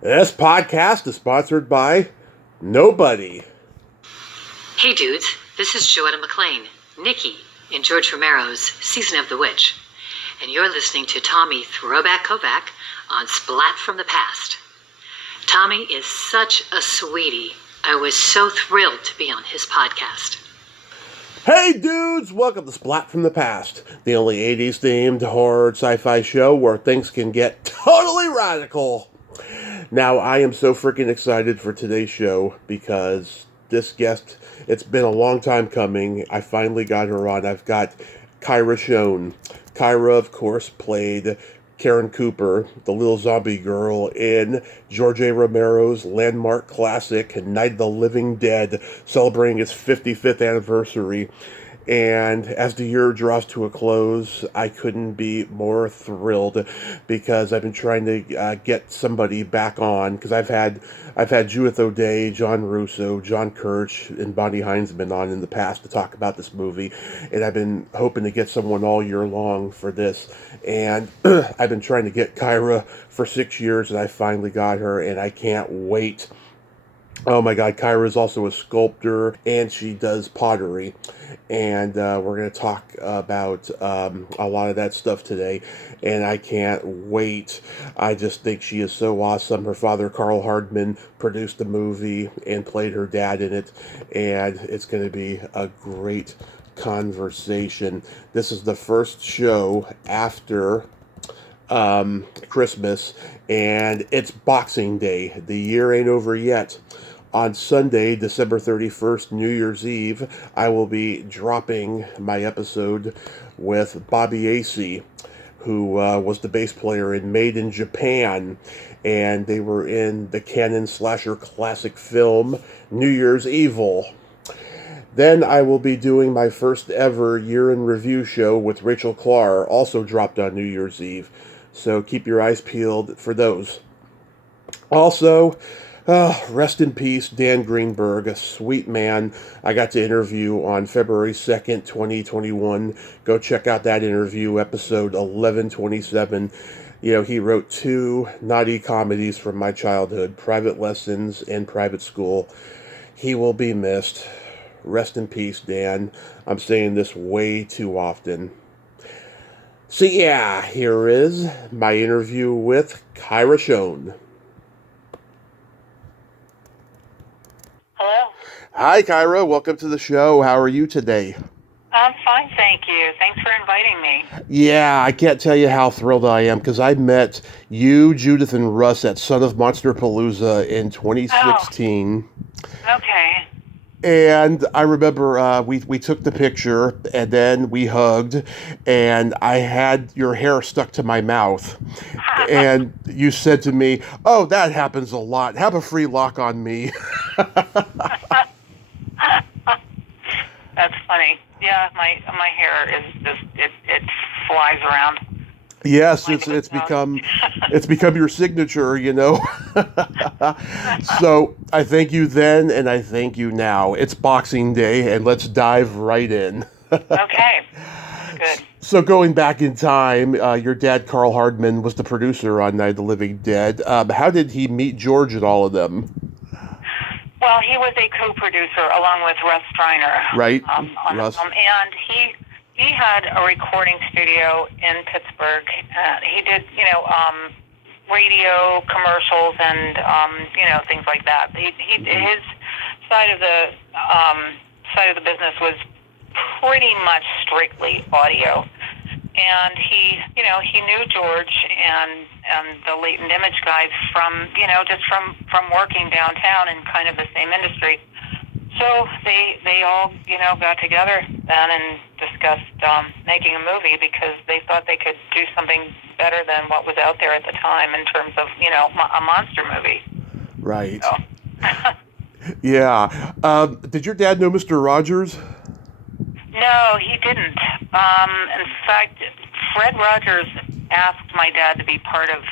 This podcast is sponsored by nobody. Hey dudes, this is Joetta McLean, Nikki, in George Romero's Season of the Witch, and you're listening to Tommy Throwback Kovac on Splat from the Past. Tommy is such a sweetie. I was so thrilled to be on his podcast. Hey dudes, welcome to Splat from the Past, the only 80s themed horror sci-fi show where things can get totally radical. Now, I am so freaking excited for today's show because this guest, it's been a long time coming. I finally got her on. I've got Kyra Schon. Kyra, of course, played Karen Cooper, the little zombie girl, in George A. Romero's landmark classic, Night of the Living Dead, celebrating its 55th anniversary. And as the year draws to a close, I couldn't be more thrilled because I've been trying to get somebody back on because I've had Judith O'Dea, John Russo, John Kirch, and Bonnie Heinzman on in the past to talk about this movie, and I've been hoping to get someone all year long for this. And I've been trying to get Kyra for 6 years, and I finally got her, and I can't wait. Oh my God, Kyra is also a sculptor, and she does pottery. And we're going to talk about a lot of that stuff today, and I can't wait. I just think she is so awesome. Her father, Carl Hardman, produced the movie and played her dad in it, and it's going to be a great conversation. This is the first show after Christmas, and it's Boxing Day. The year ain't over yet. On Sunday, December 31st, New Year's Eve, I will be dropping my episode with Bobby Acey, who was the bass player in Made in Japan, and they were in the Cannon slasher classic film New Year's Evil. Then I will be doing my first ever year in review show with Rachel Clark, also dropped on New Year's Eve. So keep your eyes peeled for those. Also, rest in peace, Dan Greenberg, a sweet man I got to interview on February 2nd, 2021. Go check out that interview, episode 1127. You know, he wrote 2 naughty comedies from my childhood, Private Lessons and Private School. He will be missed. Rest in peace, Dan. I'm saying this way too often. So yeah, here is my interview with Kyra Schon. Hello. Hi, Kyra. Welcome to the show. How are you today? I'm fine, thank you. Thanks for inviting me. Yeah, I can't tell you how thrilled I am because I met you, Judith, and Russ at Son of Monster Palooza in 2016. Oh, okay. And I remember we took the picture, and then we hugged, and I had your hair stuck to my mouth. And you said to me, "Oh, that happens a lot. Have a free lock on me." That's funny. Yeah, my hair is just it flies around. Yes, it's become your signature, you know. So I thank you then, and I thank you now. It's Boxing Day, and let's dive right in. Okay, good. So going back in time, your dad, Carl Hardman, was the producer on Night of the Living Dead. How did he meet George and all of them? Well, he was a co-producer along with Russ Striner. Right, Russ. And he had a recording studio in Pittsburgh. He did, radio commercials and, things like that. His side of the business was pretty much strictly audio. And he knew George and the Latent Image guys from working downtown in kind of the same industry. So they all, got together then and discussed making a movie because they thought they could do something better than what was out there at the time in terms of, a monster movie. Right. So. Yeah. Did your dad know Mr. Rogers? No, he didn't. In fact, Fred Rogers asked my dad to be part of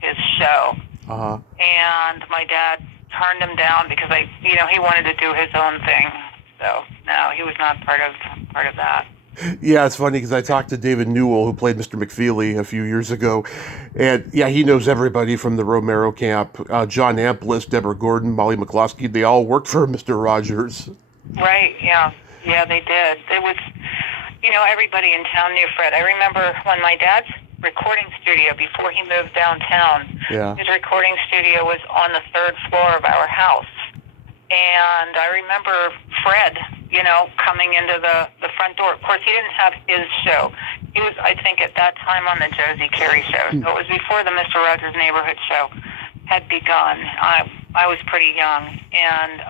his show. Uh-huh. And my dad turned him down because he wanted to do his own thing. So no, he was not part of that. Yeah, it's funny because I talked to David Newell, who played Mr. McFeely a few years ago, and yeah, he knows everybody from the Romero camp. John Amplis, Deborah Gordon, Molly McCloskey, they all worked for Mr. Rogers. Right, yeah. Yeah, they did. It was, everybody in town knew Fred. I remember when my dad's recording studio, before he moved downtown, Yeah. his recording studio was on the third floor of our house. And I remember Fred, coming into the front door. Of course, he didn't have his show. He was, I think, at that time on the Josie Carey show. So it was before the Mr. Rogers Neighborhood show had begun. I was pretty young, and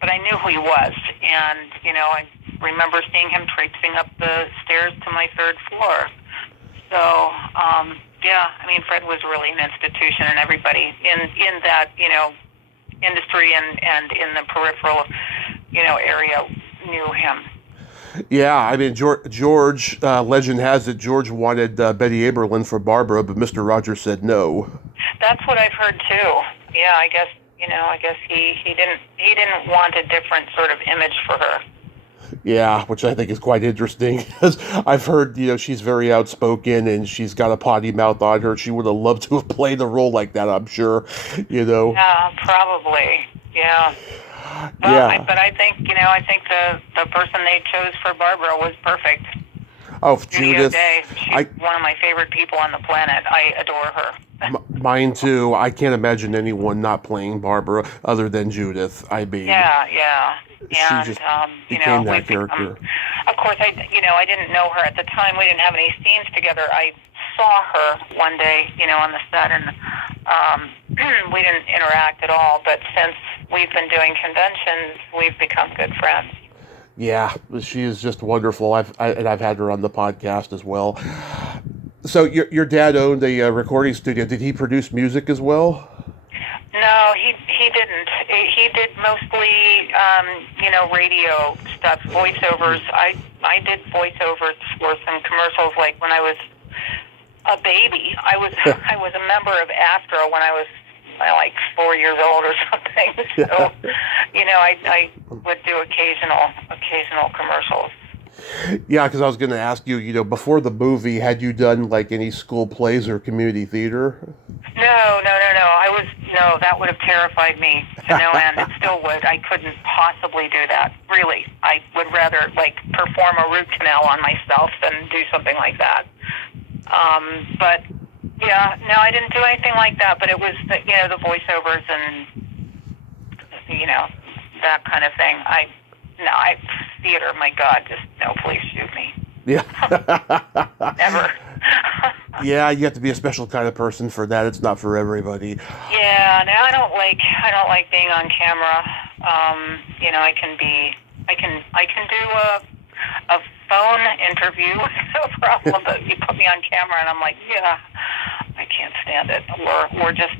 but I knew who he was. And, I remember seeing him traipsing up the stairs to my third floor. So, yeah, I mean, Fred was really an institution, and everybody in that, industry and in the peripheral, area knew him. Yeah, I mean, George legend has it, George wanted Betty Aberlin for Barbara, but Mr. Rogers said no. That's what I've heard too. Yeah, I guess he didn't want a different sort of image for her. Yeah, which I think is quite interesting, because I've heard, she's very outspoken and she's got a potty mouth on her. She would have loved to have played a role like that, I'm sure, Yeah, probably. Yeah. Well, Yeah. but I think, the person they chose for Barbara was perfect. Oh, Judy Judith. O'Day. She's one of my favorite people on the planet. I adore her. Mine too. I can't imagine anyone not playing Barbara other than Judith. I mean, Yeah. And, she just became that character. Of course, I didn't know her at the time. We didn't have any scenes together. I saw her one day, on the set, and we didn't interact at all. But since we've been doing conventions, we've become good friends. Yeah, she is just wonderful. I've had her on the podcast as well. So your dad owned a recording studio. Did he produce music as well? No, he didn't. He did mostly, radio stuff, voiceovers. I did voiceovers for some commercials, like when I was a baby. I was a member of Astra when I was like 4 years old or something. So, I would do occasional commercials. Yeah, because I was going to ask you, before the movie, had you done like any school plays or community theater? No. That would have terrified me to no end. It still would. I couldn't possibly do that. Really, I would rather perform a root canal on myself than do something like that. But yeah, no, I didn't do anything like that. But it was the voiceovers and that kind of thing. Theater. My God, just no. Please shoot me. Yeah. Never. Yeah, you have to be a special kind of person for that. It's not for everybody. Yeah, no, I don't like being on camera. I can do a phone interview, no problem. But you put me on camera, and I'm like, yeah, I can't stand it. Or just,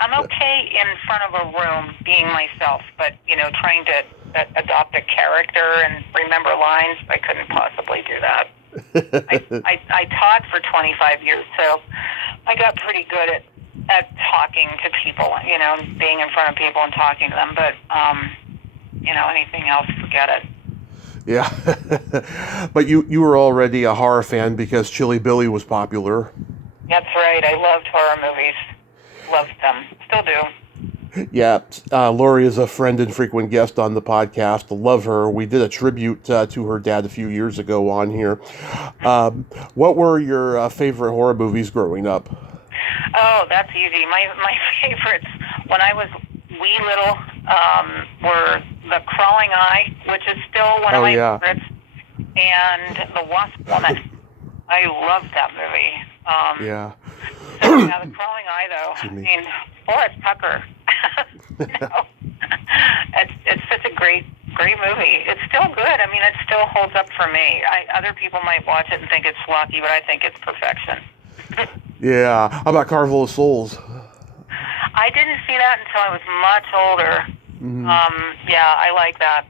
I'm okay in front of a room being myself, but trying to adopt a character and remember lines, I couldn't possibly do that. I taught for 25 years, so I got pretty good at talking to people, being in front of people and talking to them. But, anything else, forget it. Yeah. But you were already a horror fan because Chilly Billy was popular. That's right. I loved horror movies. Loved them. Still do. Yeah, Lori is a friend and frequent guest on the podcast. Love her. We did a tribute to her dad a few years ago on here. What were your favorite horror movies growing up? Oh, that's easy. My favorites when I was wee little were The Crawling Eye, which is still one of my favorites, and The Wasp Woman. I loved that movie. Yeah. So, The Crawling Eye, though. I mean, Forrest Tucker. It's such a great movie. It's still good. I mean, it still holds up for me. Other people might watch it and think it's schlocky, but I think it's perfection. Yeah. How about Carnival of Souls? I didn't see that until I was much older. Mm-hmm. Yeah, I like that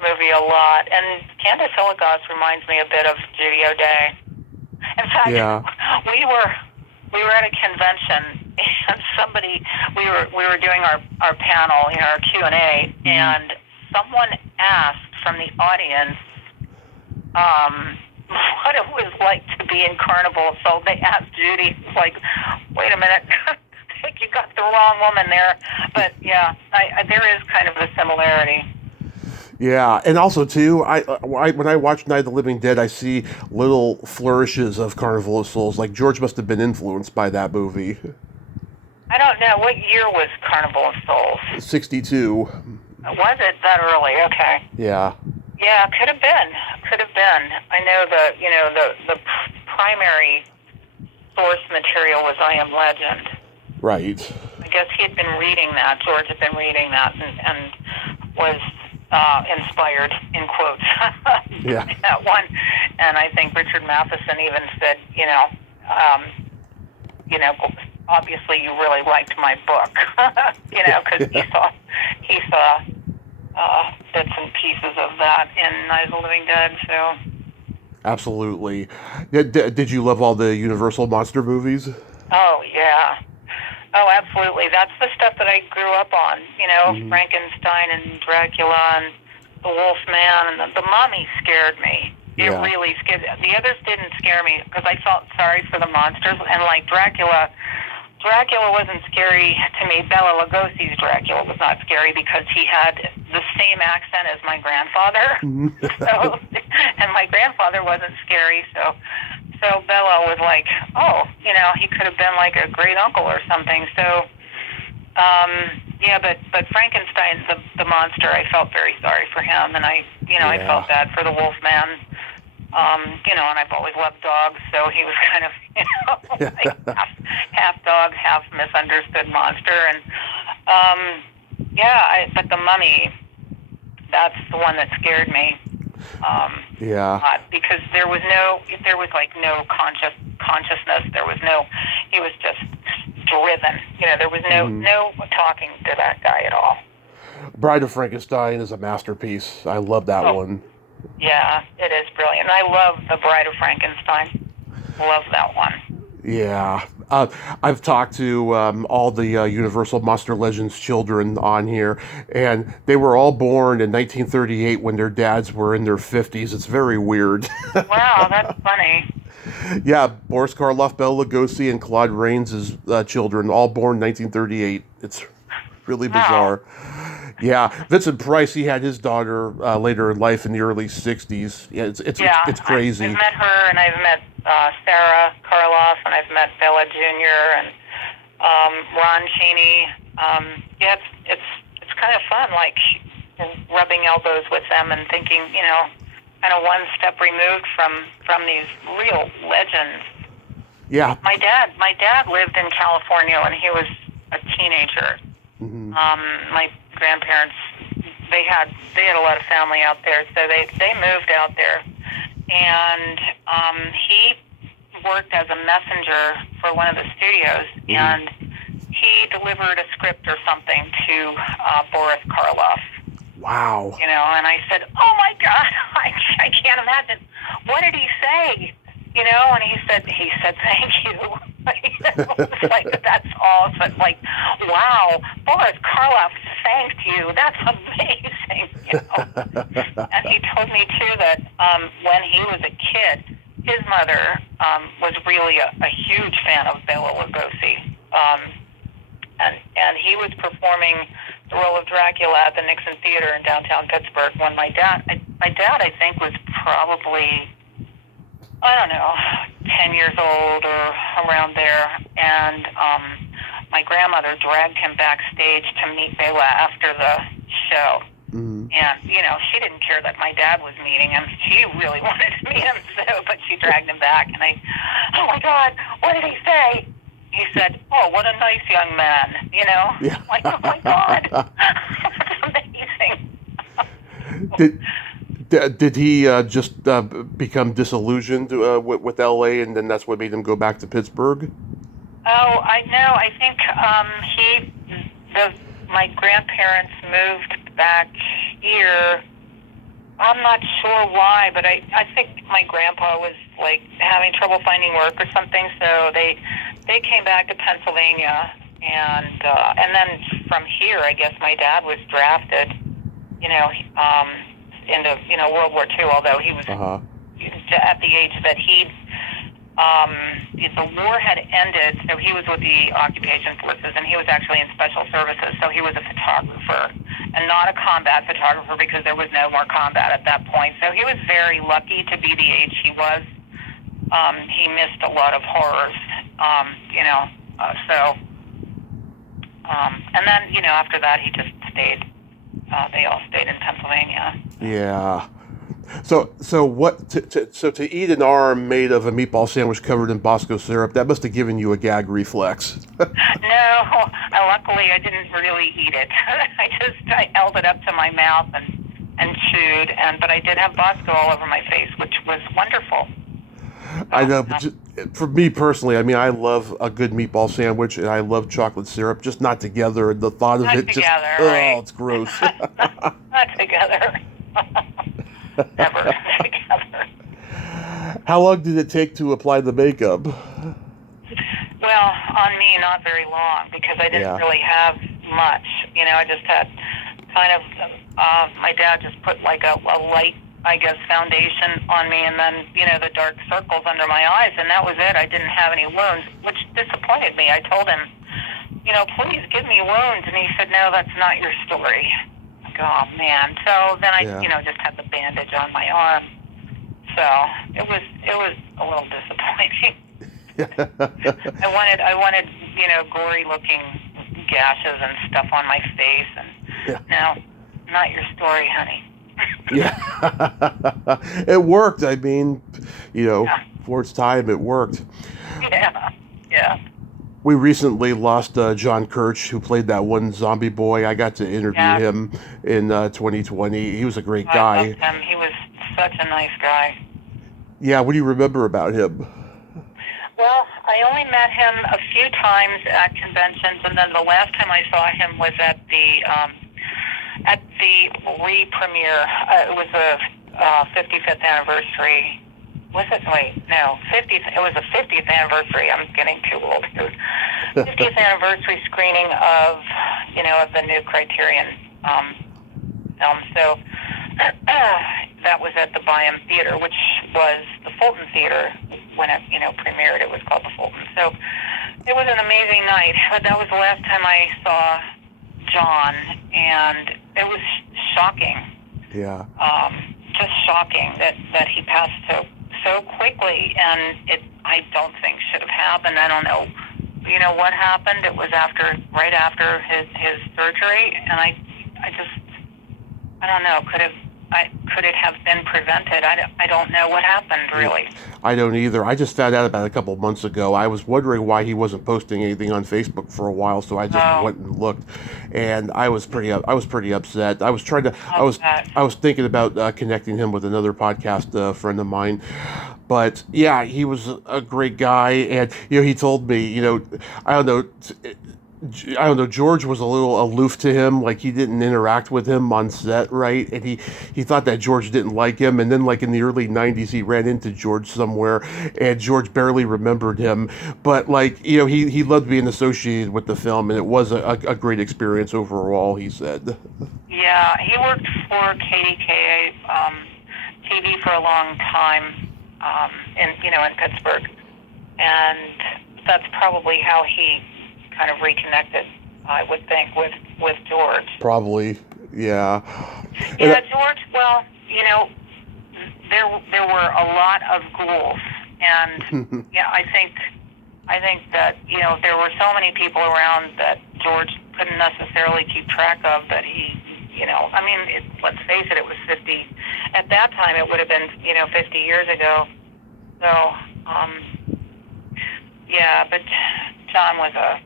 movie a lot. And Candace Hilligoss reminds me a bit of Judy O'Day. In fact, we were at a convention, and we were doing our panel, our Q&A, and someone asked from the audience, what it was like to be in Carnival. So they asked Judy, like, wait a minute, I think you got the wrong woman there. But yeah, there is kind of a similarity. Yeah, and also too, I when I watch Night of the Living Dead, I see little flourishes of Carnival of Souls. Like George must have been influenced by that movie. I don't know, what year was Carnival of Souls? 62. Was it that early? Okay. Yeah. Yeah, could have been. Could have been. I know the primary source material was I Am Legend. Right. I guess he had been reading that. George had been reading that and was inspired, in quotes, Yeah. that one. And I think Richard Matheson even said, obviously you really liked my book, because he saw bits and pieces of that in Night of the Living Dead. So. Absolutely. Did you love all the Universal monster movies? Oh yeah. Oh, absolutely. That's the stuff that I grew up on. Frankenstein and Dracula and the Wolfman, and the Mummy scared me. It really scared. The others didn't scare me because I felt sorry for the monsters. And like Dracula wasn't scary to me. Bela Lugosi's Dracula was not scary because he had the same accent as my grandfather. So, and my grandfather wasn't scary. So Bela was like, he could have been like a great uncle or something. So, but Frankenstein, the monster, I felt very sorry for him, and I felt bad for the Wolfman. And I've always loved dogs, so he was kind of, like half dog, half misunderstood monster. And, but the Mummy, that's the one that scared me. Because there was no consciousness. He was just driven. There was no talking to that guy at all. Bride of Frankenstein is a masterpiece. I love that one. Yeah, it is brilliant. I love The Bride of Frankenstein. Love that one. Yeah. I've talked to all the Universal Monster Legends children on here, and they were all born in 1938 when their dads were in their 50s. It's very weird. Wow, that's funny. Yeah, Boris Karloff, Bela Lugosi, and Claude Rains' children, all born 1938. It's really bizarre. Yeah, Vincent Price, he had his daughter later in life in the early 60s. Yeah, it's crazy. I've met her, and I've met Sarah Karloff, and I've met Bella Jr. and Ron Chaney. It's kind of fun, like rubbing elbows with them and thinking, kind of one step removed from these real legends. Yeah. My dad lived in California when he was a teenager. Mm-hmm. My grandparents, they had a lot of family out there, so they moved out there, and he worked as a messenger for one of the studios, and he delivered a script or something to Boris Karloff. Wow. And I said, oh my God, I can't imagine. What did he say? And he said, thank you. It's like, that's all. But like, wow, Boris Karloff thanked you. That's amazing. And he told me too that when he was a kid, his mother was really a huge fan of Bela Lugosi. And he was performing the role of Dracula at the Nixon Theater in downtown Pittsburgh when my dad, I think, was probably, I don't know, 10 years old or around there. And my grandmother dragged him backstage to meet Bela after the show. Mm-hmm. And, she didn't care that my dad was meeting him. She really wanted to meet him, but she dragged him back. And oh my God, what did he say? He said, oh, what a nice young man, Yeah. Like, oh my God, that's amazing. Did he just become disillusioned with L.A. and then that's what made him go back to Pittsburgh? Oh, I know. I think my grandparents moved back here. I'm not sure why, but I think my grandpa was like having trouble finding work or something, so they came back to Pennsylvania, and then from here, I guess my dad was drafted, into World War II. Although he was at the age that the war had ended, so he was with the occupation forces, and he was actually in special services, so he was a photographer, and not a combat photographer because there was no more combat at that point. So he was very lucky to be the age he was. He missed a lot of horrors, and then, after that, he just stayed. They all stayed in Pennsylvania. Yeah. So to eat an arm made of a meatball sandwich covered in Bosco syrup, that must have given you a gag reflex. No, luckily I didn't really eat it. I held it up to my mouth and chewed, but I did have Bosco all over my face, which was wonderful. I know, but for me personally, I mean, I love a good meatball sandwich, and I love chocolate syrup, just not together. And the thought of Not it together, just, right? it's gross. Not together. Never together. How long did it take to apply the makeup? Well, on me, not very long, because I didn't really have much. I just had kind of, my dad just put like a light, I guess, foundation on me, and then, the dark circles under my eyes, and that was it. I didn't have any wounds, which disappointed me. I told him, please give me wounds, and he said, no, that's not your story. I go, oh, man. So then I, just had the bandage on my arm. So it was a little disappointing. I wanted, gory looking gashes and stuff on my face, and no, not your story, honey. Yeah. It worked. I mean, for its time, it worked. Yeah. We recently lost John Kirch, who played that one zombie boy. I got to interview him in 2020. He was a great guy. I loved him. He was such a nice guy. Yeah, what do you remember about him? Well, I only met him a few times at conventions, and then the last time I saw him was at the re-premiere. It was a 55th anniversary. Was it? Wait, no, 50th. It was a 50th anniversary. I'm getting too old here. 50th anniversary screening of the new Criterion film. So that was at the Byham Theater, which was the Fulton Theater when it premiered. It was called the Fulton. So it was an amazing night. But that was the last time I saw John, and it was shocking. Yeah. Just shocking that he passed so quickly, and I don't think should have happened. I don't know, what happened. It was right after his surgery, and I don't know. Could it have been prevented? I don't know what happened, really. I don't either. I just found out about it a couple of months ago. I was wondering why he wasn't posting anything on Facebook for a while, so I just went and looked, and I was pretty upset. I was trying to. I was thinking about connecting him with another podcast friend of mine. But yeah, he was a great guy, and he told me, I don't know, George was a little aloof to him, like he didn't interact with him on set, right? And he thought that George didn't like him, and then like in the early 90s he ran into George somewhere, and George barely remembered him, but like, he loved being associated with the film, and it was a great experience overall, he said. Yeah, he worked for KDKA TV for a long time, in Pittsburgh, and that's probably how he kind of reconnected, I would think, with George. Probably, yeah. Yeah, George. Well, there were a lot of ghouls, and I think that there were so many people around that George couldn't necessarily keep track of. That he, let's face it, it was 50. At that time, it would have been 50 years ago. So, but John was a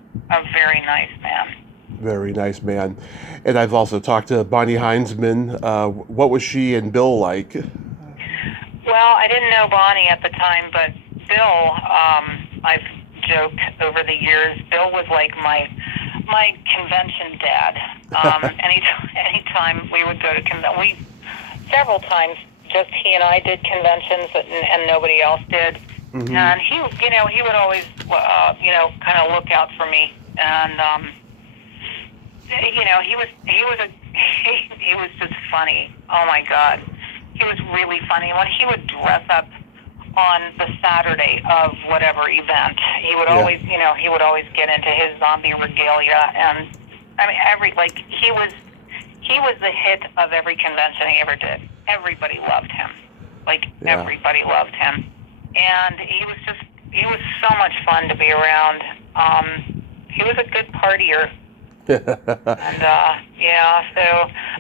very nice man. Very nice man. And I've also talked to Bonnie Heinzman. What was she and Bill like? Well, I didn't know Bonnie at the time, but Bill, I've joked over the years, Bill was like my convention dad. Anytime we would go to convention, several times, just he and I did conventions and nobody else did. Mm-hmm. And he would always, kind of look out for me. And, he was just funny. Oh my God. He was really funny. When he would dress up on the Saturday of whatever event. He would always, he would always get into his zombie regalia, and I mean, he was the hit of every convention he ever did. Everybody loved him. Everybody loved him, and he was so much fun to be around. He was a good partier. And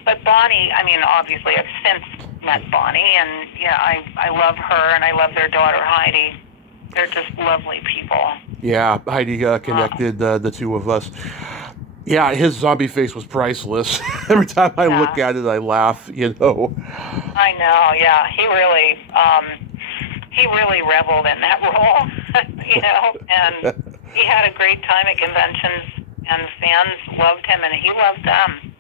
but Bonnie, I mean, obviously I've since met Bonnie, and I love her, and I love their daughter Heidi. They're just lovely people. Yeah, Heidi connected the two of us. Yeah, his zombie face was priceless. Every time I look at it, I laugh, I know, yeah. He really reveled in that role, and he had a great time at conventions, and fans loved him, and he loved them.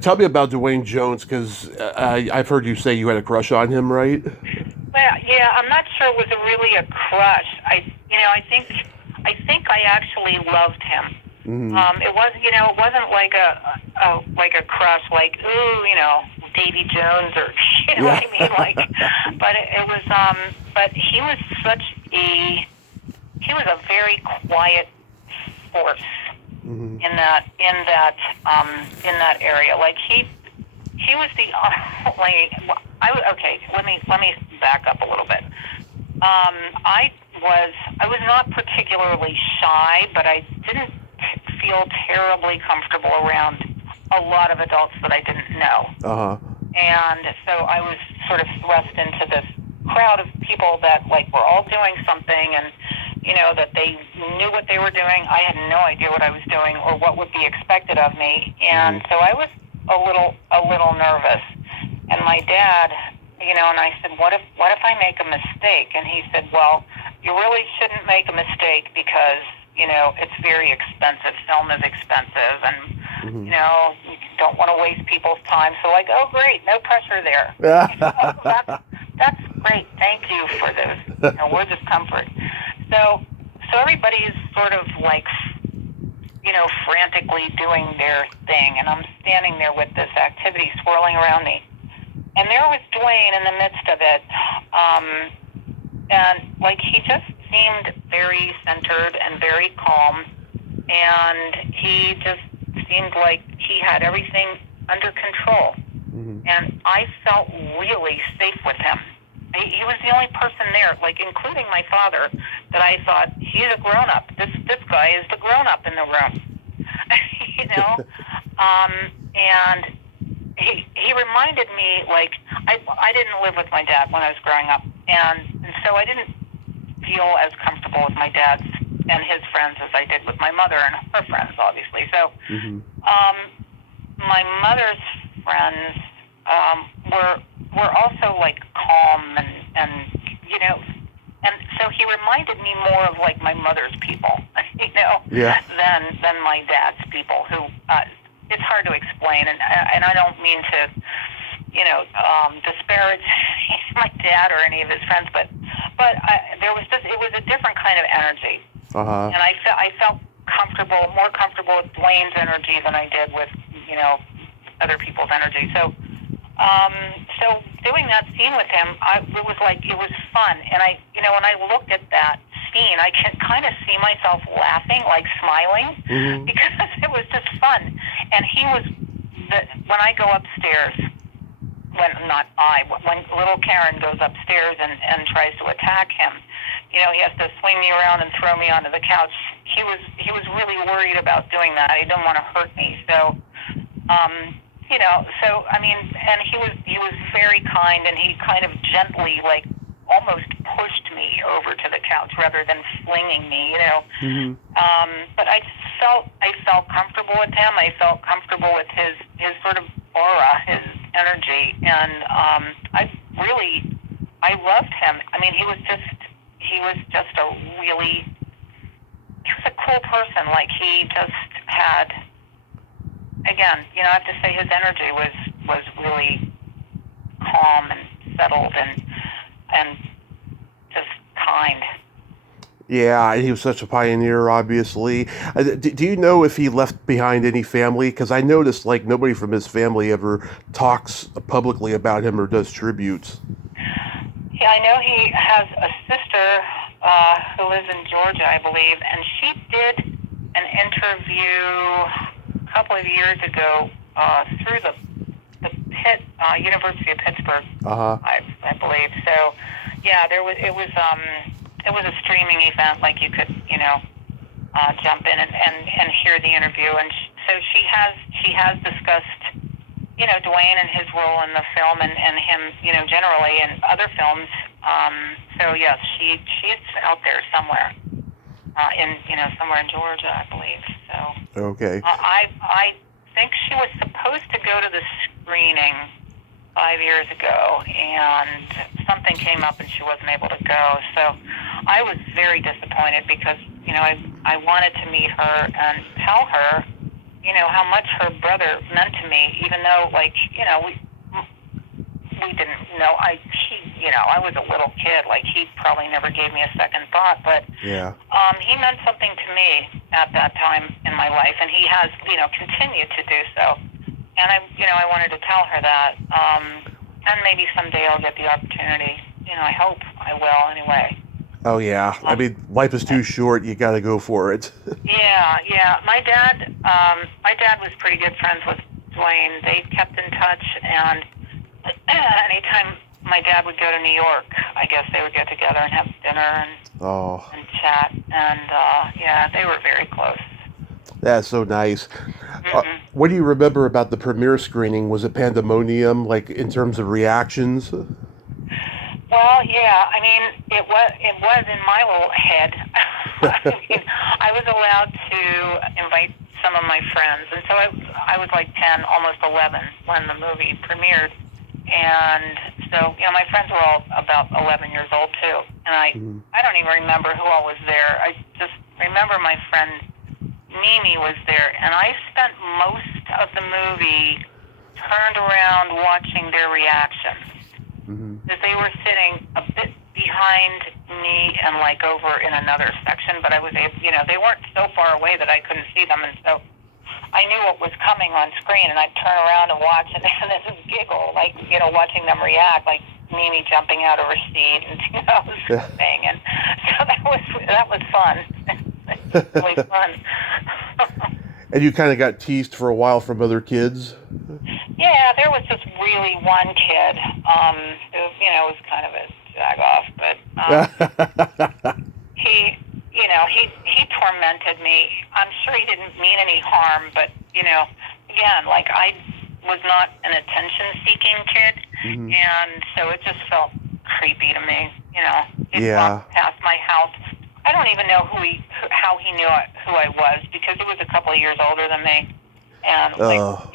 Tell me about Dwayne Jones, because I've heard you say you had a crush on him, right? Well, yeah, I'm not sure it was really a crush. I think I actually loved him. Mm-hmm. It wasn't like a crush, like Davy Jones, or what I mean, but it was, but he was he was a very quiet force in that area. Like he was the okay. Let me back up a little bit. I was not particularly shy, but I didn't feel terribly comfortable around a lot of adults that I didn't know. Uh-huh. And so I was sort of thrust into this crowd of people that were all doing something, and that they knew what they were doing. I had no idea what I was doing or what would be expected of me, and so I was a little nervous. And my dad, and I said, what if I make a mistake? And he said, well, you really shouldn't make a mistake, because it's very expensive. Film is expensive, and you don't want to waste people's time. So oh, great, no pressure there. That's great. Thank you for those words of comfort. So everybody is sort of frantically doing their thing, and I'm standing there with this activity swirling around me, and there was Dwayne in the midst of it, and he just seemed very centered and very calm, and he just seemed like he had everything under control. And I felt really safe with him. He was the only person there, including my father, that I thought, he's a grown-up. This guy is the grown-up in the room. And he reminded me, I didn't live with my dad when I was growing up, and so I didn't feel as comfortable with my dad and his friends as I did with my mother and her friends, obviously. So my mother's friends were also calm, and so he reminded me more of my mother's people, than my dad's people, who it's hard to explain, and I don't mean to disparage my dad or any of his friends, but it was a different kind of energy, and I felt more comfortable with Dwayne's energy than I did with other people's energy. So doing that scene with him, it was fun, and when I looked at that scene, I can kind of see myself laughing, smiling, because it was just fun. And he was when I go upstairs. When little Karen goes upstairs and tries to attack him, he has to swing me around and throw me onto the couch. He was really worried about doing that. He didn't want to hurt me. So, and he was very kind, and he kind of gently, almost pushed me over to the couch rather than flinging me, But I felt comfortable with him. I felt comfortable with his sort of aura, his energy, and I loved him. I mean, he was just a cool person. He just had, again, I have to say his energy was really calm and settled and just kind. Yeah, he was such a pioneer, obviously. Do you know if he left behind any family? Because I noticed, nobody from his family ever talks publicly about him or does tributes. I know he has a sister who lives in Georgia, I believe, and she did an interview a couple of years ago through the University of Pittsburgh, I believe. So, yeah, it was a streaming event, like you could, jump in and hear the interview, and so she has discussed, Dwayne and his role in the film, and him, generally in other films. So yes, she's out there somewhere, somewhere in Georgia, I believe. So Okay. I think she was supposed to go to the screening 5 years ago, and something came up and she wasn't able to go. So I was very disappointed because, I wanted to meet her and tell her, how much her brother meant to me, even though, we didn't know. I was a little kid. He probably never gave me a second thought, but Yeah. he meant something to me at that time in my life, and he has, continued to do so. And I wanted to tell her that, and maybe someday I'll get the opportunity. I hope I will anyway. Oh yeah. I mean, life is too short. You got to go for it. Yeah. My dad was pretty good friends with Dwayne. They kept in touch, and anytime my dad would go to New York, I guess they would get together and have dinner and chat. And yeah, they were very close. That's so nice. What do you remember about the premiere screening? Was it pandemonium, in terms of reactions? Well, yeah. I mean, it was in my little head. I was allowed to invite some of my friends, and so I was like 10, almost 11 when the movie premiered. And so, my friends were all about 11 years old too. And I don't even remember who all was there. I just remember my friend Mimi was there, and I spent most of the movie turned around watching their reactions. Because they were sitting a bit behind me and over in another section, but I was able, they weren't so far away that I couldn't see them, and so I knew what was coming on screen, and I'd turn around and watch it, and then just giggle, watching them react, like Mimi jumping out of her seat, and thing, and so that was fun. Really fun. And you kind of got teased for a while from other kids? Yeah, there was just really one kid who, was kind of a jag-off, but he tormented me. I'm sure he didn't mean any harm, but, again, I was not an attention-seeking kid, and so it just felt creepy to me, He'd walk past my house. I don't even know how he knew who I was, because he was a couple of years older than me. And who are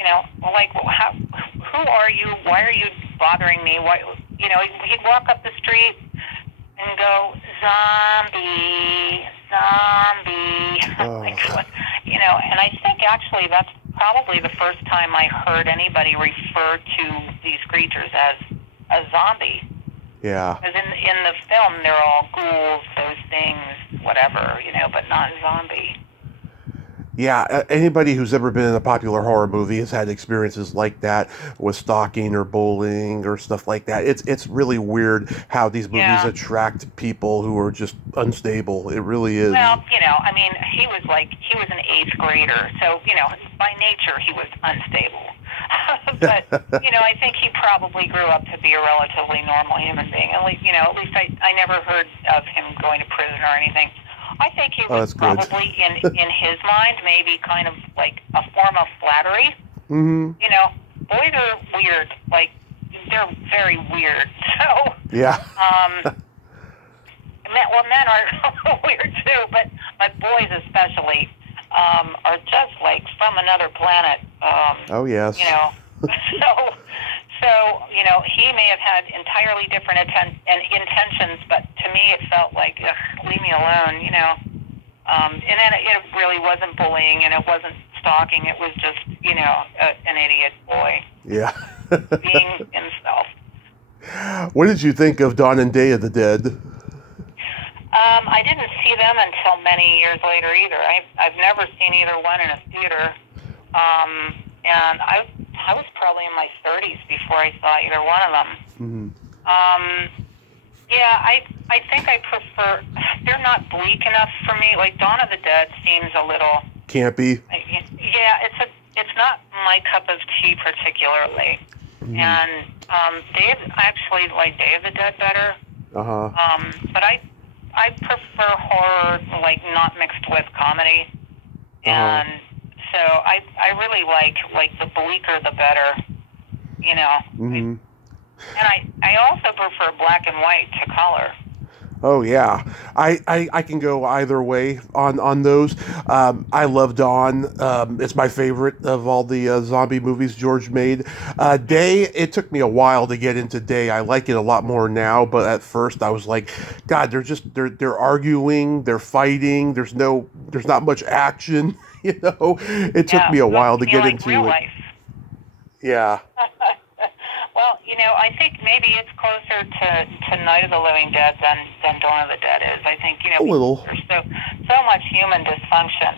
you? Why are you bothering me? Why, he'd walk up the street and go, zombie. And I think actually that's probably the first time I heard anybody refer to these creatures as a zombie. Yeah. Because in the film, they're all ghouls, those things, whatever, but not zombie. Yeah, anybody who's ever been in a popular horror movie has had experiences like that with stalking or bullying or stuff like that. It's really weird how these movies attract people who are just unstable. It really is. Well, I mean, he was an 8th grader, so, by nature he was unstable. But, I think he probably grew up to be a relatively normal human being. At least I never heard of him going to prison or anything. I think he was probably in his mind maybe kind of like a form of flattery. Mm-hmm. Boys are weird. They're very weird. So yeah. Men are weird too, but boys especially are just from another planet. Oh yes. So he may have had entirely different intentions, but to me it felt like, leave me alone, And then it really wasn't bullying, and it wasn't stalking. It was just, an idiot boy. Yeah. Being himself. What did you think of Dawn and Day of the Dead? I didn't see them until many years later either. I've never seen either one in a theater. And I was probably in my 30s before I saw either one of them. Mm-hmm. Yeah, I think I prefer. They're not bleak enough for me. Like Dawn of the Dead seems a little Campy. Yeah, it's not my cup of tea particularly. And I actually like Day of the Dead better. But I prefer horror like not mixed with comedy. And so I really like the bleaker the better. You know. Mm-hmm. And I also prefer black and white to color. Oh yeah, I can go either way on those. I love Dawn. It's my favorite of all the zombie movies George made. Day, it took me a while to get into Day. I like it a lot more now, but at first I was like, God, they're arguing, they're fighting. There's not much action. You know, it took me a while to get into real it. Life. Yeah. Well, I think maybe it's closer to Night of the Living Dead than Dawn of the Dead is. I think, a little. There's so much human dysfunction.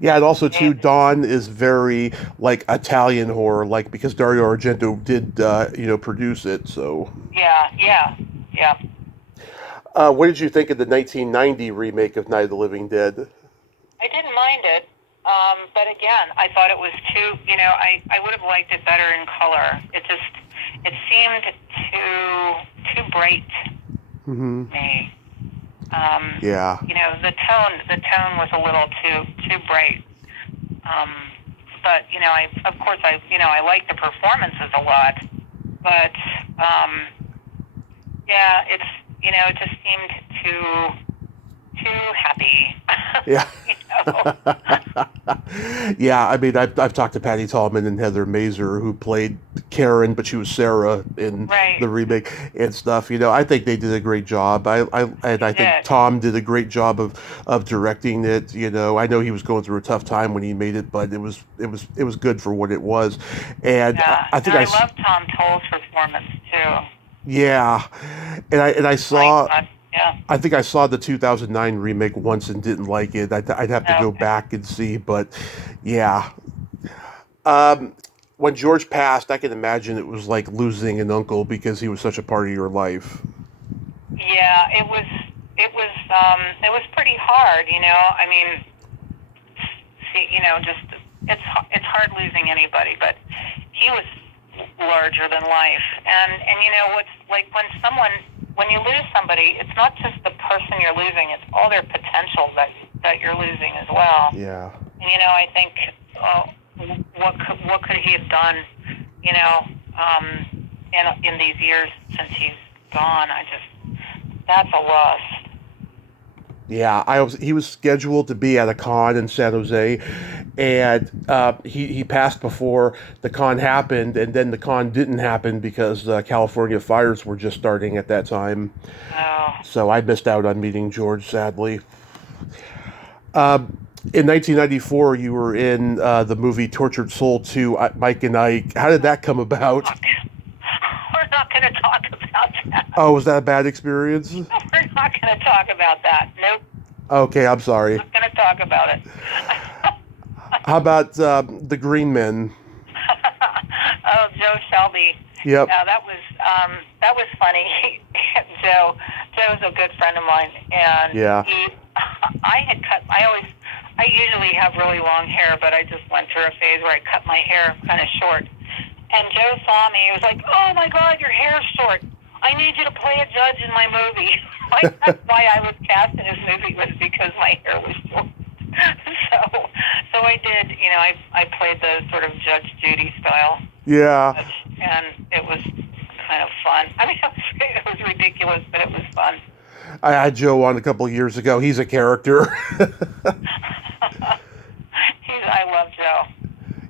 Yeah, and also too, Dawn is very like Italian horror, like because Dario Argento did produce it. So yeah. What did you think of the 1990 remake of Night of the Living Dead? I didn't mind it, but again, I thought it was too. I would have liked it better in color. It seemed too bright to me. Yeah. The tone was a little too bright. But I like the performances a lot. But it just seemed too happy. Yeah. Yeah, I mean, I've talked to Patty Tallman and Heather Mazur, who played Karen, but she was Sarah in the remake and stuff. I think they did a great job. I think Tom did a great job of directing it. I know he was going through a tough time when he made it, but it was good for what it was. And I think I love Tom Toll's performance too. Yeah, and I saw. Yeah. I think I saw the 2009 remake once and didn't like it. I'd have to go back and see, but yeah. When George passed, I can imagine it was like losing an uncle because he was such a part of your life. Yeah, it was pretty hard. I mean, just it's hard losing anybody, but he was larger than life, and what's like when you lose somebody, it's not just the person you're losing, it's all their potential that you're losing as well. Yeah. And, I think, what could he have done, in these years since he's gone? That's a loss. Yeah, he was scheduled to be at a con in San Jose, and he passed before the con happened, and then the con didn't happen because California fires were just starting at that time. Oh. So I missed out on meeting George, sadly. In 1994, you were in the movie Tortured Soul 2, Mike and Ike. How did that come about? We're not going to talk about that. Oh, was that a bad experience? We're not going to talk about that. Nope. Okay, I'm sorry. We're not going to talk about it. How about the Green Men? Oh, Joe Shelby. Yep. Yeah, that was funny. Joe's a good friend of mine, and I usually have really long hair, but I just went through a phase where I cut my hair kind of short. And Joe saw me. He was like, "Oh my God, your hair's short. I need you to play a judge in my movie." That's why I was cast in his movie, was because my hair was short. So I did. I played the sort of Judge Judy style. Yeah. And it was kind of fun. I mean, it was ridiculous, but it was fun. I had Joe on a couple of years ago. He's a character. I love Joe.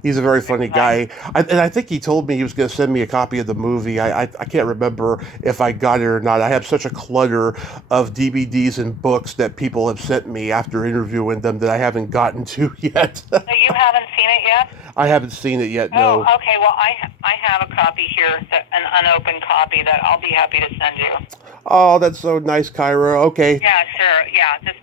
He's a very funny guy. And I think he told me he was going to send me a copy of the movie. I can't remember if I got it or not. I have such a clutter of DVDs and books that people have sent me after interviewing them that I haven't gotten to yet. So you haven't seen it yet? I haven't seen it yet, no. Oh, okay. Well, I have a copy here, an unopened copy that I'll be happy to send you. Oh, that's so nice, Kyra. Okay. Yeah, sure. Yeah, just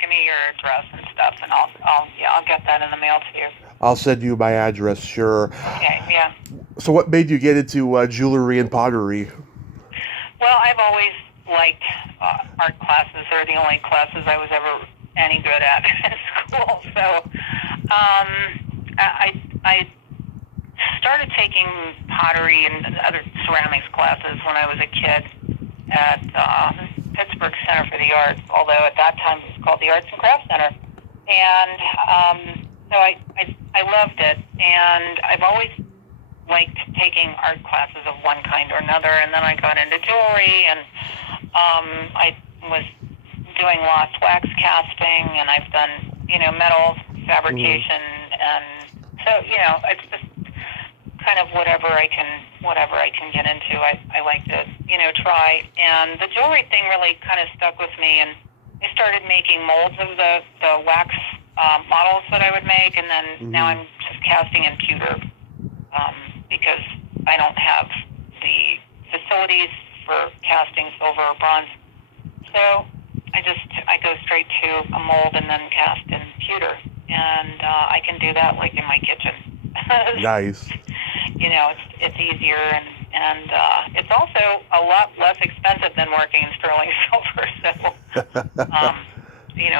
give me your address and stuff, and I'll get that in the mail to you. I'll send you my address, sure. Okay. Yeah. So, what made you get into jewelry and pottery? Well, I've always liked art classes. They're the only classes I was ever any good at in school. So I started taking pottery and other ceramics classes when I was a kid at Pittsburgh Center for the Arts, although at that time it was called the Arts and Crafts Center. And so I loved it, and I've always liked taking art classes of one kind or another. And then I got into jewelry, and I was doing lost wax casting, and I've done, metal fabrication, and so, it's just kind of whatever I can get into. I like to, try. And the jewelry thing really kind of stuck with me, and I started making molds of the wax models that I would make, and then now I'm just casting in pewter because I don't have the facilities for casting silver or bronze. So I go straight to a mold and then cast in pewter, and I can do that like in my kitchen. Nice. It's easier, and it's also a lot less expensive than working in sterling silver. So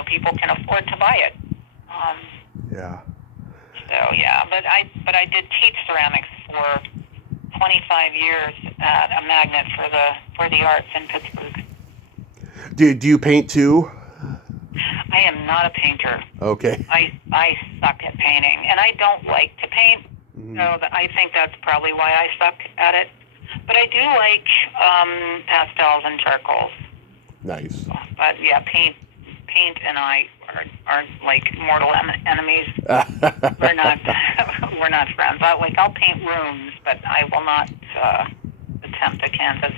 people can afford to buy it. Yeah. So yeah, but I did teach ceramics for 25 years at a magnet for the arts in Pittsburgh. Do you paint too? I am not a painter. Okay. I suck at painting, and I don't like to paint. So I think that's probably why I suck at it. But I do like pastels and charcoals. Nice. But yeah, paint and I are like mortal enemies. We're not friends. I'll paint rooms, but I will not attempt a canvas.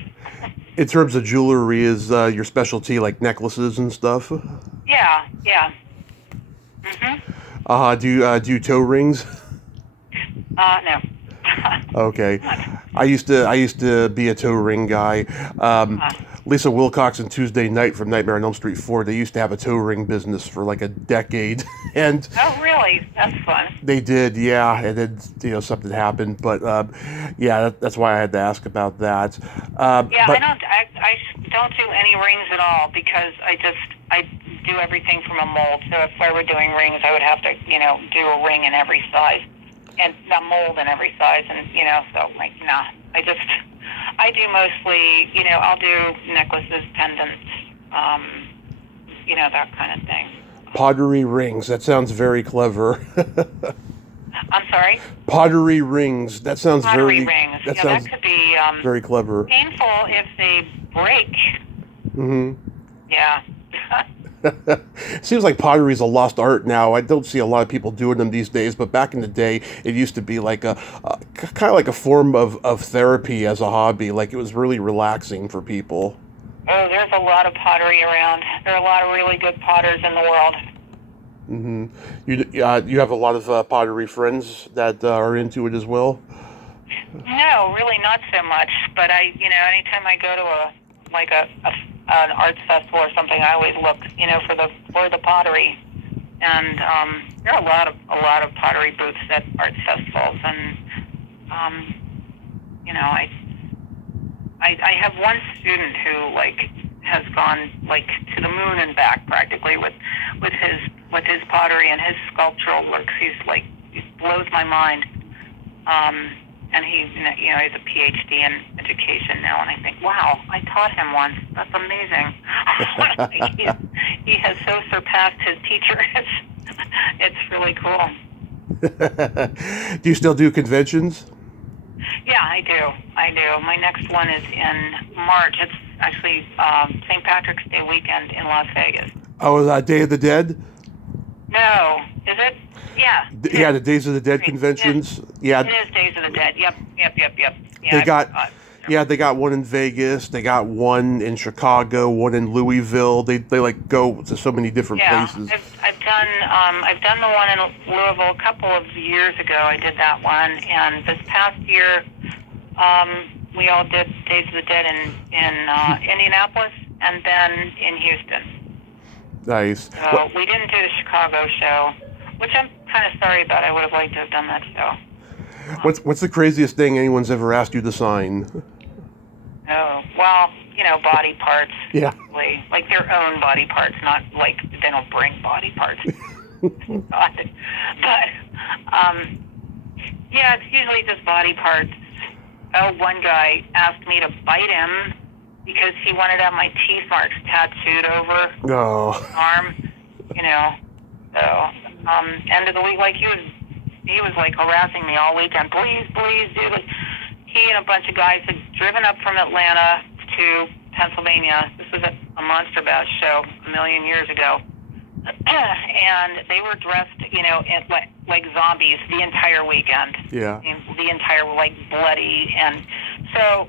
In terms of jewelry, is your specialty like necklaces and stuff? Yeah. Do you toe rings? No. Okay. I used to be a toe ring guy. Lisa Wilcox and Tuesday Night from Nightmare on Elm Street 4, they used to have a toe ring business for like a decade. And oh, really? That's fun. They did, yeah. And then, something happened. But, that's why I had to ask about that. I don't do any rings at all because I do everything from a mold. So if I were doing rings, I would have to, do a ring in every size and a mold in every size. And, nah, I do mostly, I'll do necklaces, pendants, that kind of thing. Pottery rings. That sounds very clever. I'm sorry? Pottery rings. That sounds Pottery rings. That could be very clever. Painful if they break. Mm-hmm. Yeah. Seems like pottery is a lost art now. I don't see a lot of people doing them these days, but back in the day, it used to be like a kind of like a form of therapy as a hobby. Like it was really relaxing for people. Oh, there's a lot of pottery around. There are a lot of really good potters in the world. Mm-hmm. You have a lot of pottery friends that are into it as well? No, really not so much. But anytime I go to an arts festival or something, I always look, for the pottery. And there are a lot of pottery booths at arts festivals, and I have one student who has gone to the moon and back practically with his pottery and his sculptural works. He blows my mind. And he's a PhD in education now, and I think, wow, I taught him once. That's amazing. he has so surpassed his teacher. It's really cool. Do you still do conventions? Yeah, I do. My next one is in March. It's actually St. Patrick's Day weekend in Las Vegas. Oh, is that Day of the Dead? No. Is it? Yeah. Yeah, the Days of the Dead conventions. Yeah. It is Days of the Dead. Yep. Yeah, they got one in Vegas. They got one in Chicago. One in Louisville. They go to so many different places. I've done the one in Louisville a couple of years ago. I did that one, and this past year, we all did Days of the Dead in Indianapolis and then in Houston. Nice. So we didn't do the Chicago show, which I'm kind of sorry about. I would have liked to have done that show. What's the craziest thing anyone's ever asked you to sign? Oh, well, body parts. Yeah. Like their own body parts, not like they don't bring body parts. But yeah, it's usually just body parts. Oh, one guy asked me to bite him because he wanted to have my teeth marks tattooed over Oh. arm. So end of the week, like he was like harassing me all weekend. Please, do this. He and a bunch of guys had driven up from Atlanta to Pennsylvania. This was a Monster Bash show a million years ago. And they were dressed, like zombies the entire weekend. Yeah. I mean, the entire, like, bloody. And so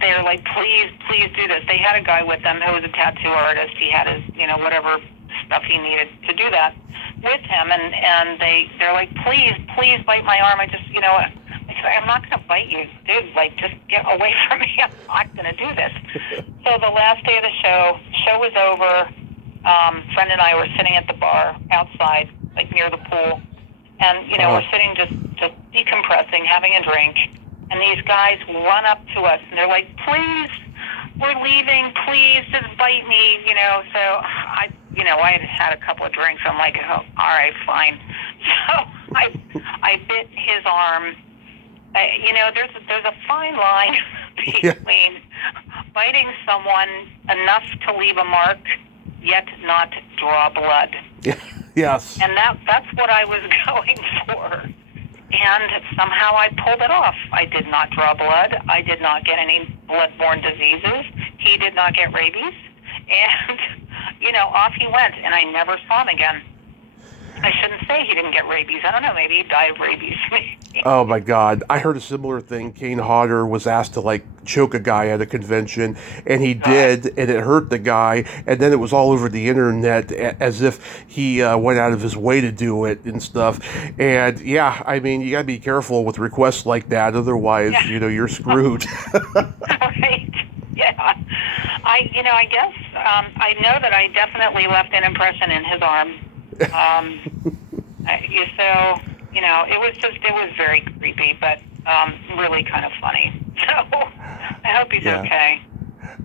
they're like, please do this. They had a guy with them who was a tattoo artist. He had his, whatever stuff he needed to do that with him. And they're like, please bite my arm. I just, I'm not going to bite you, dude. Like, just get away from me. I'm not going to do this. So the last day of the show was over. Friend and I were sitting at the bar outside, like near the pool. And, we're sitting just decompressing, having a drink. And these guys run up to us and they're like, please, we're leaving. Please just bite me, So I had a couple of drinks. I'm like, oh, all right, fine. So I bit his arm. There's a fine line between biting someone enough to leave a mark, yet not draw blood. Yes. And that's what I was going for. And somehow I pulled it off. I did not draw blood. I did not get any blood-borne diseases. He did not get rabies. And, off he went, and I never saw him again. I shouldn't say he didn't get rabies. I don't know, maybe he died of rabies. Oh my God. I heard a similar thing. Kane Hodder was asked to choke a guy at a convention, and he did, and it hurt the guy, and then it was all over the internet as if he went out of his way to do it and stuff. And yeah, I mean, you gotta be careful with requests like that, otherwise, you're screwed. Right. Yeah. I guess, I know that I definitely left an impression in his arm. It was very creepy, but really kind of funny. So I hope he's okay.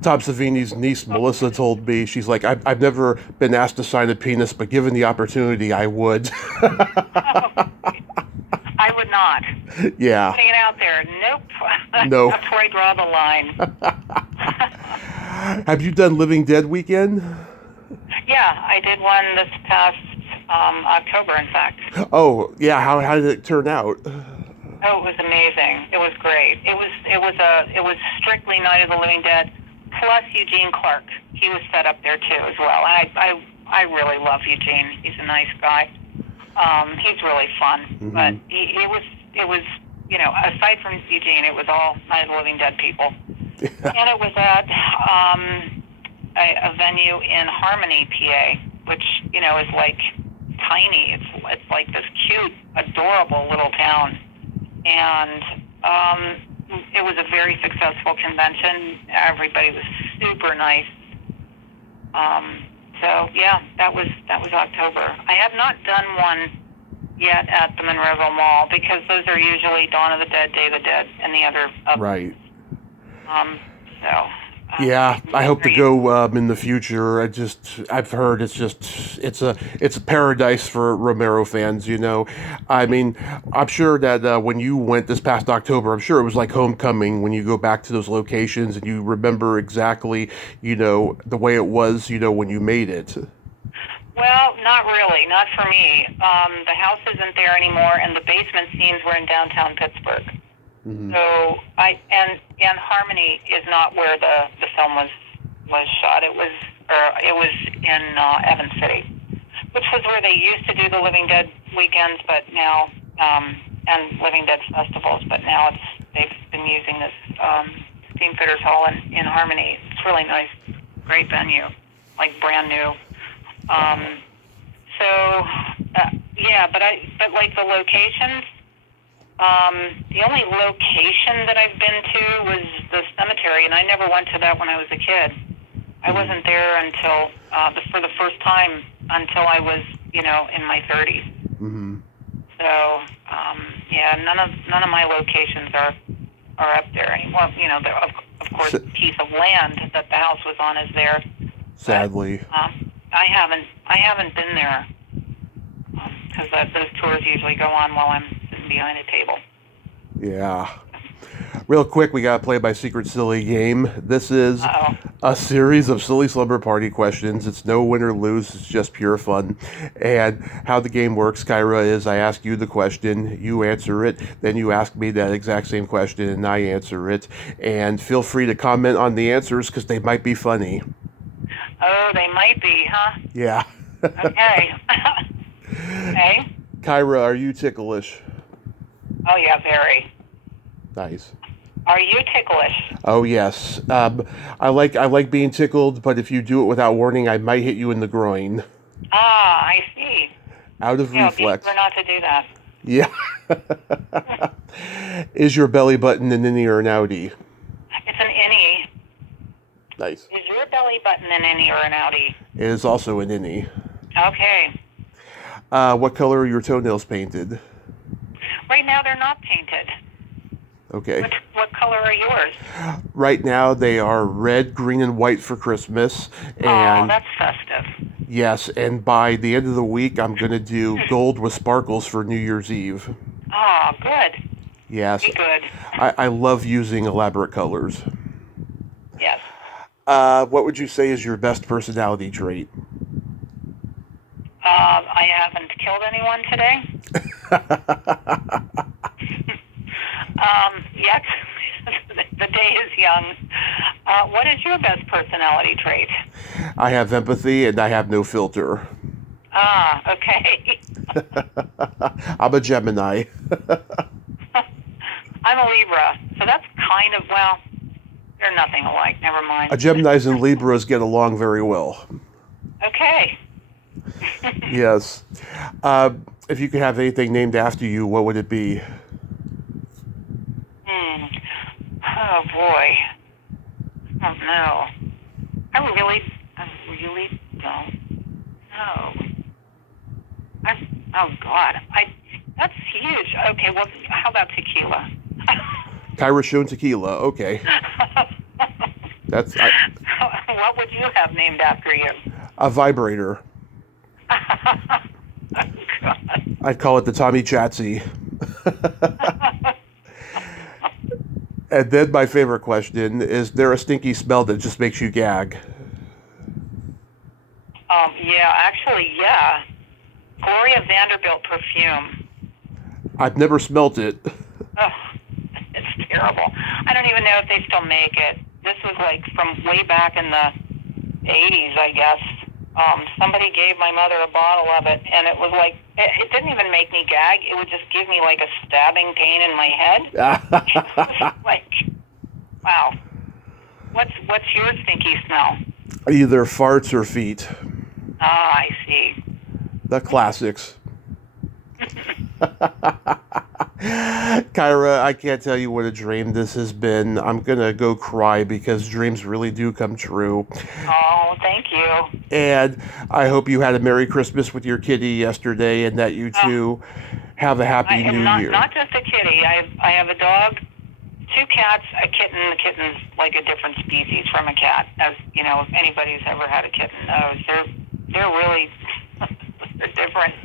Tom Savini's niece Melissa told me, she's like, I've never been asked to sign a penis, but given the opportunity, I would. I would not. Yeah. Hanging out there, nope. No. That's where I draw the line. Have you done Living Dead weekend? Yeah, I did one this past October, in fact. Oh, yeah. How did it turn out? Oh, it was amazing. It was great. It was strictly Night of the Living Dead, plus Eugene Clark. He was set up there too as well. I really love Eugene. He's a nice guy. He's really fun. Mm-hmm. But it was aside from Eugene, it was all Night of the Living Dead people. Yeah. And it was at a venue in Harmony, PA, which is like tiny. It's like this cute, adorable little town. And it was a very successful convention. Everybody was super nice. So yeah, that was October. I have not done one yet at the Monroeville Mall because those are usually Dawn of the Dead, Day of the Dead, and the other. Right. So. Yeah, I hope to go in the future. I've heard it's a paradise for Romero fans. I mean, I'm sure that when you went this past October, I'm sure it was like homecoming when you go back to those locations and you remember exactly, the way it was, when you made it. Well, not really, not for me. The house isn't there anymore, and the basement scenes were in downtown Pittsburgh. Mm-hmm. So and Harmony is not where the film was shot. It was in Evans City, which was where they used to do the Living Dead weekends, but now and Living Dead festivals. But now they've been using this Steamfitters Hall in Harmony. It's really nice, great venue, like brand new. But like the locations. The only location that I've been to was the cemetery, and I never went to that when I was a kid. I wasn't there until for the first time until I was, in my 30s. Mm-hmm. So, none of my locations are are up there. Well, of course, the piece of land that the house was on is there. Sadly. But, I haven't been there because those tours usually go on while I'm sitting behind a table. Yeah. Real quick, we got to play my secret silly game. This is a series of silly slumber party questions. It's no win or lose. It's just pure fun. And how the game works, Kyra, is I ask you the question, you answer it, then you ask me that exact same question, and I answer it. And feel free to comment on the answers because they might be funny. Oh, they might be, huh? Yeah. Okay. Okay. Kyra, are you ticklish? Oh, yeah, very. Nice. Are you ticklish? Oh yes. I like being tickled, but if you do it without warning, I might hit you in the groin. Ah, I see. Out of reflex. Be sure not to do that. Yeah. Is your belly button an innie or an outie? It's an innie. Nice. Is your belly button an innie or an outie? It is also an innie. Okay. What color are your toenails painted? Right now they're not painted. Okay. What color are yours? Right now they are red, green, and white for Christmas. And oh, that's festive. yes, and by the end of the week, I'm going to do gold with sparkles for New Year's Eve. Oh, good. Yes. Be good. I love using elaborate colors. Yes. What would you say is your best personality trait? I haven't killed anyone today. Yet. The day is young. What is your best personality trait? I have empathy and I have no filter. Ah, okay. I'm a Gemini. I'm a Libra, so that's kind of, well, they're nothing alike. Never mind. Geminis and Libras get along very well. Okay. Yes. If you could have anything named after you, what would it be? Oh, boy. I don't know. I really don't know. Oh, God. That's huge. Okay, well, how about tequila? Kyra Schon tequila. Okay. What would you have named after you? A vibrator. Oh, God. I'd call it the Tommy Chatsy. And then my favorite question, is there a stinky smell that just makes you gag? Yeah, actually, yeah. Gloria Vanderbilt perfume. I've never smelt it. Oh, it's terrible. I don't even know if they still make it. This was like from way back in the 80s, I guess. Somebody gave my mother a bottle of it, and it was like, it didn't even make me gag. It would just give me like a stabbing pain in my head. It was like, wow. What's your stinky smell? Either farts or feet. Ah, I see. The classics. Kyra, I can't tell you what a dream this has been. I'm going to go cry because dreams really do come true. Oh, thank you. And I hope you had a Merry Christmas with your kitty yesterday and that you two have a Happy New Year. Not just a kitty. I have a dog, 2 cats, a kitten. The kitten's like a different species from a cat. As you know, if anybody who's ever had a kitten knows, they're really they're different.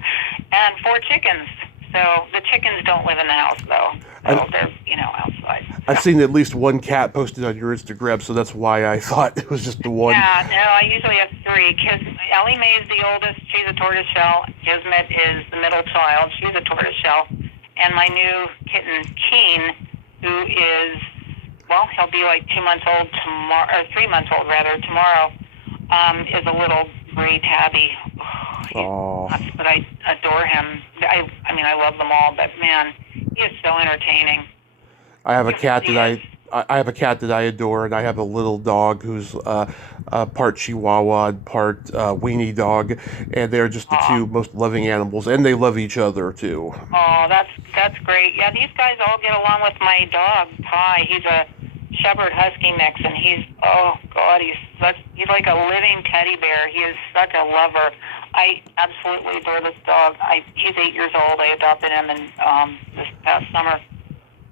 And 4 chickens. So the chickens don't live in the house, though. So they're, outside. I've seen at least one cat posted on your Instagram, so that's why I thought it was just the one. Yeah, no, I usually have 3. Ellie Mae is the oldest. She's a tortoiseshell. Kismet is the middle child. She's a tortoiseshell. And my new kitten, Keen, who is, well, he'll be like 2 months old tomorrow, or 3 months old, rather, tomorrow, is a little gray tabby. Oh. But I adore him. I mean, I love them all, but man, he is so entertaining. I have a cat that I adore, and I have a little dog who's part Chihuahua and part weenie dog, and they're just the 2 most loving animals, and they love each other too. Oh, that's great. Yeah, these guys all get along with my dog, Pi. He's a Shepherd Husky mix, and he's like a living teddy bear. He is such a lover. I absolutely adore this dog. He's 8 years old. I adopted him in this past summer,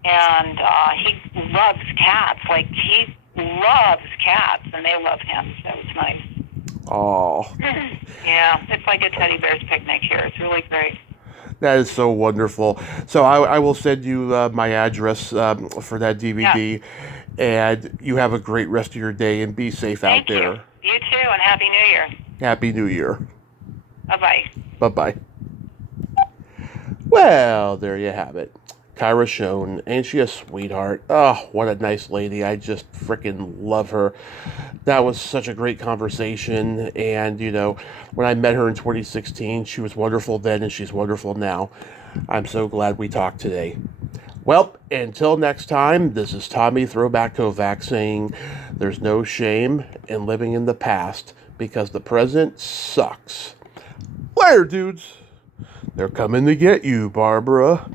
and he loves cats. Like, he loves cats, and they love him, so it's nice. Oh, Yeah, it's like a teddy bear's picnic here. It's really great. that is so wonderful. So I will send you my address for that DVD, and you have a great rest of your day and be safe Thank out there. You. You too, and Happy New Year. Happy New Year. Bye-bye. Bye-bye. Well, there you have it. Kyra Schon. Ain't she a sweetheart? Oh, what a nice lady. I just freaking love her. That was such a great conversation. And, you know, when I met her in 2016, she was wonderful then and she's wonderful now. I'm so glad we talked today. Well, until next time, this is Tommy Throwback Kovac saying there's no shame in living in the past because the present sucks. Later, dudes. They're coming to get you, Barbara.